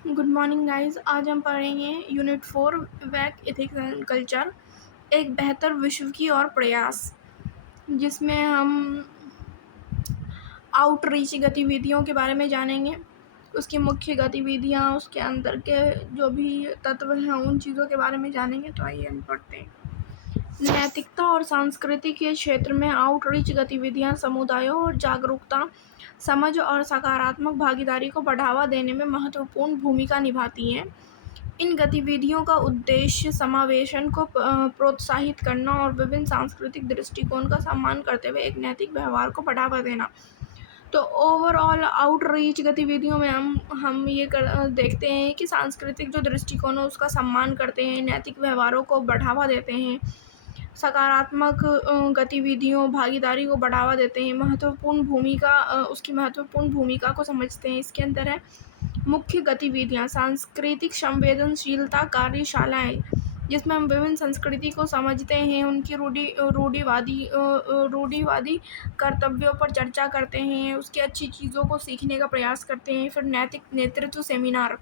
Good morning guys. आज हम पढ़ेंगे यूनिट 4 वैक एथिक्स एंड कल्चर, एक बेहतर विश्व की ओर प्रयास, जिसमें हम आउटरीच गतिविधियों के बारे में जानेंगे। उसकी मुख्य गतिविधियाँ, उसके अंदर के जो भी तत्व हैं, उन चीज़ों के बारे में जानेंगे। तो आइए हम पढ़ते हैं। नैतिकता और संस्कृति के क्षेत्र में आउटरीच गतिविधियाँ समुदायों और जागरूकता, समझ और सकारात्मक भागीदारी को बढ़ावा देने में महत्वपूर्ण भूमिका निभाती हैं। इन गतिविधियों का उद्देश्य समावेशन को प्रोत्साहित करना और विभिन्न सांस्कृतिक दृष्टिकोण का सम्मान करते हुए एक नैतिक व्यवहार को बढ़ावा देना। तो ओवरऑल आउटरीच गतिविधियों में हम ये देखते हैं कि सांस्कृतिक जो दृष्टिकोण है उसका सम्मान करते हैं, नैतिक व्यवहारों को बढ़ावा देते हैं, सकारात्मक गतिविधियों, भागीदारी को बढ़ावा देते हैं, उसकी महत्वपूर्ण भूमिका को समझते हैं। इसके अंदर है मुख्य गतिविधियाँ, सांस्कृतिक संवेदनशीलता कार्यशालाएँ, जिसमें हम विभिन्न संस्कृति को समझते हैं, उनकी रूढ़िवादी कर्तव्यों पर चर्चा करते हैं, उसकी अच्छी चीज़ों को सीखने का प्रयास करते हैं। फिर नैतिक नेतृत्व सेमिनार,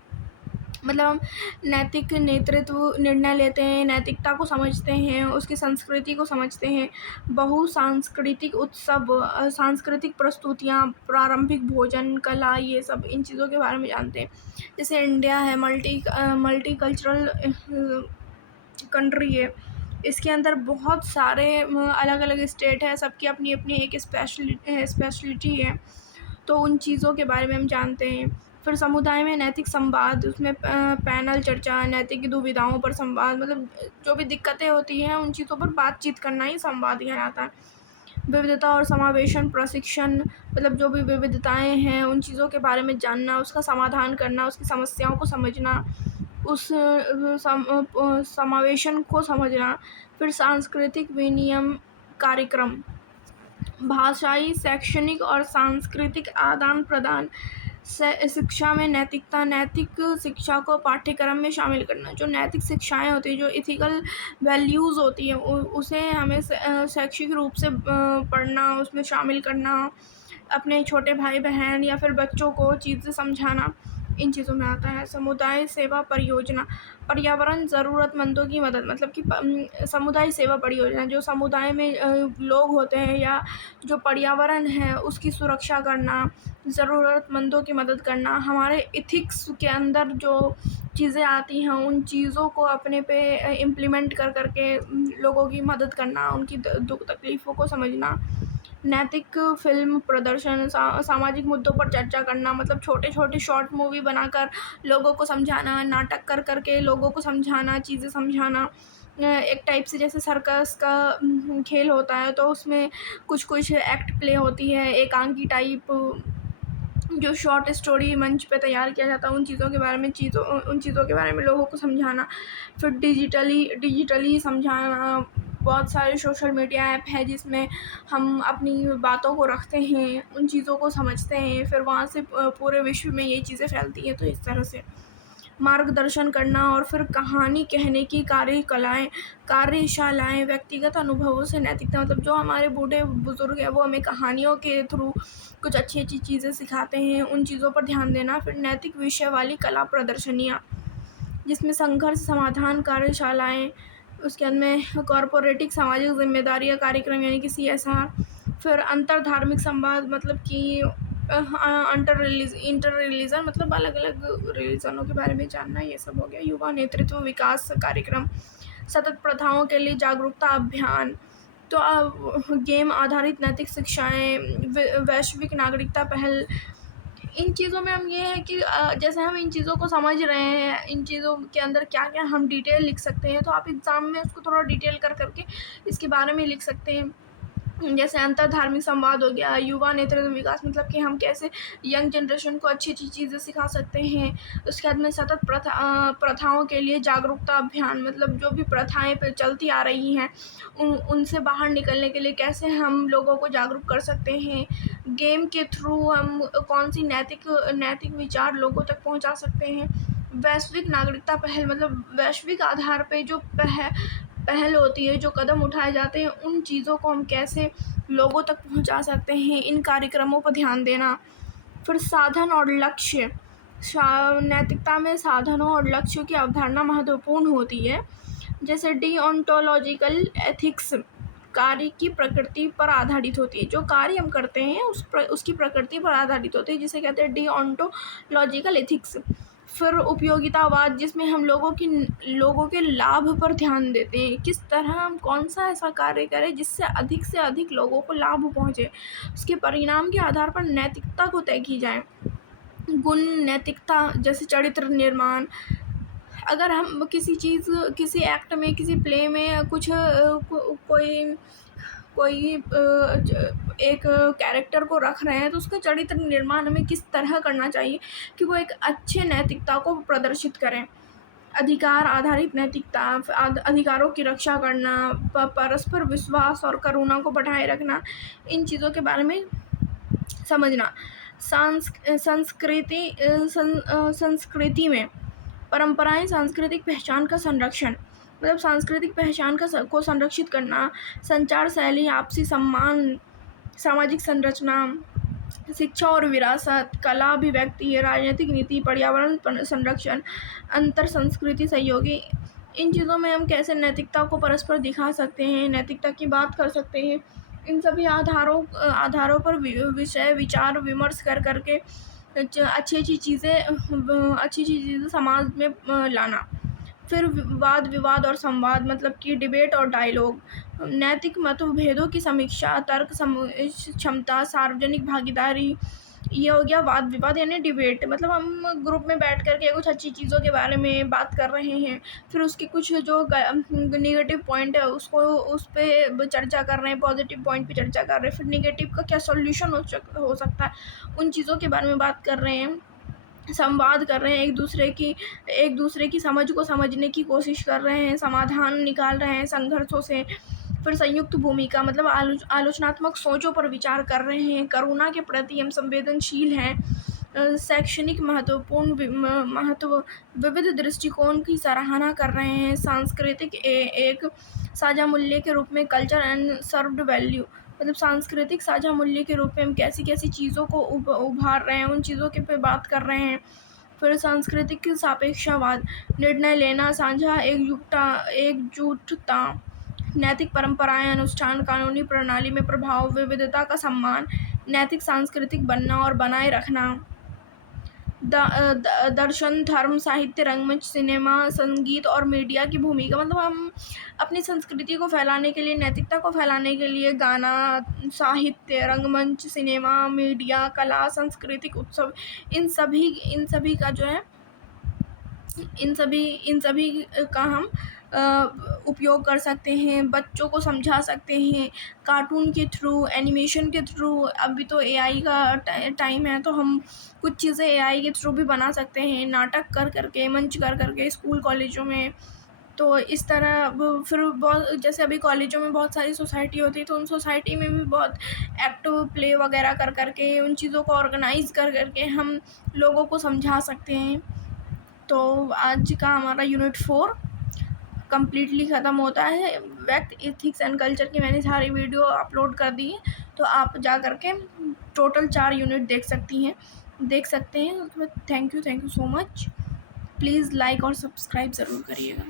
मतलब हम नैतिक नेतृत्व निर्णय लेते हैं, नैतिकता को समझते हैं, उसकी संस्कृति को समझते हैं। बहुसांस्कृतिक उत्सव, सांस्कृतिक प्रस्तुतियाँ, पारंपरिक भोजन, कला, ये सब इन चीज़ों के बारे में जानते हैं। जैसे इंडिया है, मल्टीकल्चरल कंट्री है। इसके अंदर बहुत सारे अलग अलग स्टेट है, सबकी अपनी अपनी एक स्पेशलिटी है। तो उन चीज़ों के बारे में हम जानते हैं। फिर समुदाय में नैतिक संवाद, उसमें पैनल चर्चा, नैतिक दुविधाओं पर संवाद, मतलब जो भी दिक्कतें होती हैं उन चीज़ों पर बातचीत करना ही संवाद कहलाता है। विविधता और समावेशन प्रशिक्षण, मतलब जो भी विविधताएं हैं उन चीज़ों के बारे में जानना, उसका समाधान करना, उसकी समस्याओं को समझना, उस समावेशन को समझना। फिर सांस्कृतिक विनिमय कार्यक्रम, भाषाई, शैक्षणिक और सांस्कृतिक आदान प्रदान, शिक्षा में नैतिकता, नैतिक शिक्षा को पाठ्यक्रम में शामिल करना। जो नैतिक शिक्षाएं होती हैं, जो इथिकल वैल्यूज़ होती हैं, उसे हमें शैक्षिक रूप से पढ़ना, उसमें शामिल करना, अपने छोटे भाई बहन या फिर बच्चों को चीज़ें समझाना, इन चीज़ों में आता है। समुदाय सेवा परियोजना, पर्यावरण ज़रूरतमंदों की मदद, मतलब कि समुदाय सेवा परियोजना, जो समुदाय में लोग होते हैं या जो पर्यावरण है उसकी सुरक्षा करना, ज़रूरतमंदों की मदद करना। हमारे इथिक्स के अंदर जो चीज़ें आती हैं उन चीज़ों को अपने पे इम्प्लीमेंट कर के लोगों की मदद करना, उनकी दुख तकलीफ़ों को समझना। नैतिक फिल्म प्रदर्शन, सामाजिक मुद्दों पर चर्चा करना, मतलब छोटे छोटे शॉर्ट मूवी बनाकर लोगों को समझाना, नाटक कर के लोगों को समझाना, चीज़ें समझाना। एक टाइप से जैसे सर्कस का खेल होता है, तो उसमें कुछ एक्ट प्ले होती है, एकांकी टाइप, जो शॉर्ट स्टोरी मंच पे तैयार किया जाता है, उन चीज़ों के बारे में लोगों को समझाना। फिर डिजिटली समझाना। बहुत सारे सोशल मीडिया ऐप है जिसमें हम अपनी बातों को रखते हैं, उन चीज़ों को समझते हैं, फिर वहाँ से पूरे विश्व में ये चीज़ें फैलती हैं। तो इस तरह से मार्गदर्शन करना। और फिर कहानी कहने की कार्यशालाएँ, व्यक्तिगत अनुभवों से नैतिकता, मतलब जो हमारे बूढ़े बुजुर्ग हैं वो हमें कहानियों के थ्रू कुछ अच्छी अच्छी चीज़ें सिखाते हैं, उन चीज़ों पर ध्यान देना। फिर नैतिक विषय वाली कला प्रदर्शनियाँ, जिसमें संघर्ष समाधान कार्यशालाएँ, उसके अंदर में कॉरपोरेटिव सामाजिक जिम्मेदारी कार्यक्रम यानी कि CSR। फिर अंतर धार्मिक संवाद, मतलब कि इंटर रिलीजन, मतलब अलग अलग रिलीजनों के बारे में जानना, ये सब हो गया। युवा नेतृत्व विकास कार्यक्रम, सतत प्रथाओं के लिए जागरूकता अभियान। तो गेम आधारित नैतिक शिक्षाएँ, वैश्विक नागरिकता पहल। इन चीज़ों में हम ये है कि जैसे हम इन चीज़ों को समझ रहे हैं, इन चीज़ों के अंदर क्या क्या हम डिटेल लिख सकते हैं, तो आप एग्ज़ाम में उसको थोड़ा डिटेल करके इसके बारे में लिख सकते हैं। जैसे अंतर धार्मिक संवाद हो गया, युवा नेतृत्व विकास, मतलब कि हम कैसे यंग जनरेशन को अच्छी अच्छी चीज़ें सिखा सकते हैं। उसके बाद में सतत प्रथाओं के लिए जागरूकता अभियान, मतलब जो भी प्रथाएं पे चलती आ रही हैं उनसे बाहर निकलने के लिए कैसे हम लोगों को जागरूक कर सकते हैं। गेम के थ्रू हम कौन सी नैतिक विचार लोगों तक पहुंचा सकते हैं। वैश्विक नागरिकता पहल, मतलब वैश्विक आधार पे जो पहल होती है, जो कदम उठाए जाते हैं, उन चीज़ों को हम कैसे लोगों तक पहुंचा सकते हैं, इन कार्यक्रमों पर ध्यान देना। फिर साधन और लक्ष्य, नैतिकता में साधनों और लक्ष्यों की अवधारणा महत्वपूर्ण होती है। जैसे डिओन्टोलॉजिकल एथिक्स कार्य की प्रकृति पर आधारित होती है। जो कार्य हम करते हैं उसकी प्रकृति पर आधारित होती है, जिसे कहते हैं डिओन्टोलॉजिकल एथिक्स। फिर उपयोगितावाद, जिसमें हम लोगों के लाभ पर ध्यान देते हैं, किस तरह हम कौन सा ऐसा कार्य करें जिससे अधिक से अधिक लोगों को लाभ पहुँचे, उसके परिणाम के आधार पर नैतिकता को तय की जाए। गुण नैतिकता, जैसे चरित्र निर्माण, अगर हम किसी एक्ट में, किसी प्ले में कुछ कोई एक कैरेक्टर को रख रहे हैं, तो उसका चरित्र निर्माण हमें किस तरह करना चाहिए कि वो एक अच्छे नैतिकता को प्रदर्शित करें। अधिकार आधारित नैतिकता, अधिकारों की रक्षा करना, परस्पर विश्वास और करुणा को बढ़ाए रखना, इन चीज़ों के बारे में समझना। संस्कृति में परंपराएं सांस्कृतिक पहचान का संरक्षण, मतलब सांस्कृतिक पहचान को संरक्षित करना। संचार शैली, आपसी सम्मान, सामाजिक संरचना, शिक्षा और विरासत, कला, अभिव्यक्ति, राजनीतिक नीति, पर्यावरण संरक्षण, अंतर संस्कृति सहयोगी, इन चीज़ों में हम कैसे नैतिकता को परस्पर दिखा सकते हैं, नैतिकता की बात कर सकते हैं। इन सभी आधारों पर विषय विचार विमर्श करके अच्छी चीज़ें समाज में लाना। फिर वाद विवाद और संवाद, मतलब कि डिबेट और डायलॉग, नैतिक मतभेदों की समीक्षा, तर्क क्षमता, सार्वजनिक भागीदारी, ये हो गया वाद विवाद यानी डिबेट। मतलब हम ग्रुप में बैठ करके कुछ अच्छी चीज़ों के बारे में बात कर रहे हैं, फिर उसके कुछ जो नेगेटिव पॉइंट है उस पर चर्चा कर रहे हैं, पॉजिटिव पॉइंट पे चर्चा कर रहे हैं, फिर नेगेटिव का क्या सॉल्यूशन हो सकता है, उन चीज़ों के बारे में बात कर रहे हैं, संवाद कर रहे हैं, एक दूसरे की समझ को समझने की कोशिश कर रहे हैं, समाधान निकाल रहे हैं संघर्षों से। फिर संयुक्त भूमिका, मतलब आलोचनात्मक सोचों पर विचार कर रहे हैं, करुणा के प्रति हम संवेदनशील हैं, शैक्षणिक महत्व, विविध दृष्टिकोण की सराहना कर रहे हैं, सांस्कृतिक एक साझा मूल्य के रूप में कल्चर एंड सर्व्ड वैल्यू, मतलब सांस्कृतिक साझा मूल्य के रूप में हम कैसी कैसी चीज़ों को उभार रहे हैं, उन चीज़ों के पे बात कर रहे हैं। फिर सांस्कृतिक सापेक्षतावाद, निर्णय लेना, साझा एकजुटता, नैतिक परंपराएं, अनुष्ठान, कानूनी प्रणाली में प्रभाव, विविधता का सम्मान, नैतिक सांस्कृतिक बनना और बनाए रखना। दर्शन, धर्म, साहित्य, रंगमंच, सिनेमा, संगीत और मीडिया की भूमिका, मतलब हम अपनी संस्कृति को फैलाने के लिए, नैतिकता को फैलाने के लिए गाना, साहित्य, रंगमंच, सिनेमा, मीडिया, कला, सांस्कृतिक उत्सव, इन सभी का हम उपयोग कर सकते हैं, बच्चों को समझा सकते हैं कार्टून के थ्रू, एनिमेशन के थ्रू। अभी तो एआई का टाइम है, तो हम कुछ चीज़ें एआई के थ्रू भी बना सकते हैं, नाटक कर करके, मंच कर करके स्कूल कॉलेजों में। तो इस तरह फिर बहुत, जैसे अभी कॉलेजों में बहुत सारी सोसाइटी होती है, तो उन सोसाइटी में भी बहुत एक्टिव प्ले वगैरह कर करके, उन चीज़ों को ऑर्गेनाइज कर करके हम लोगों को समझा सकते हैं। तो आज का हमारा यूनिट 4 कम्प्लीटली ख़त्म होता है। व्यक्त, एथिक्स एंड कल्चर की मैंने सारी वीडियो अपलोड कर दी है, तो आप जा करके टोटल 4 यूनिट देख सकते हैं। Thank you so much. Please like और सब्सक्राइब ज़रूर करिएगा।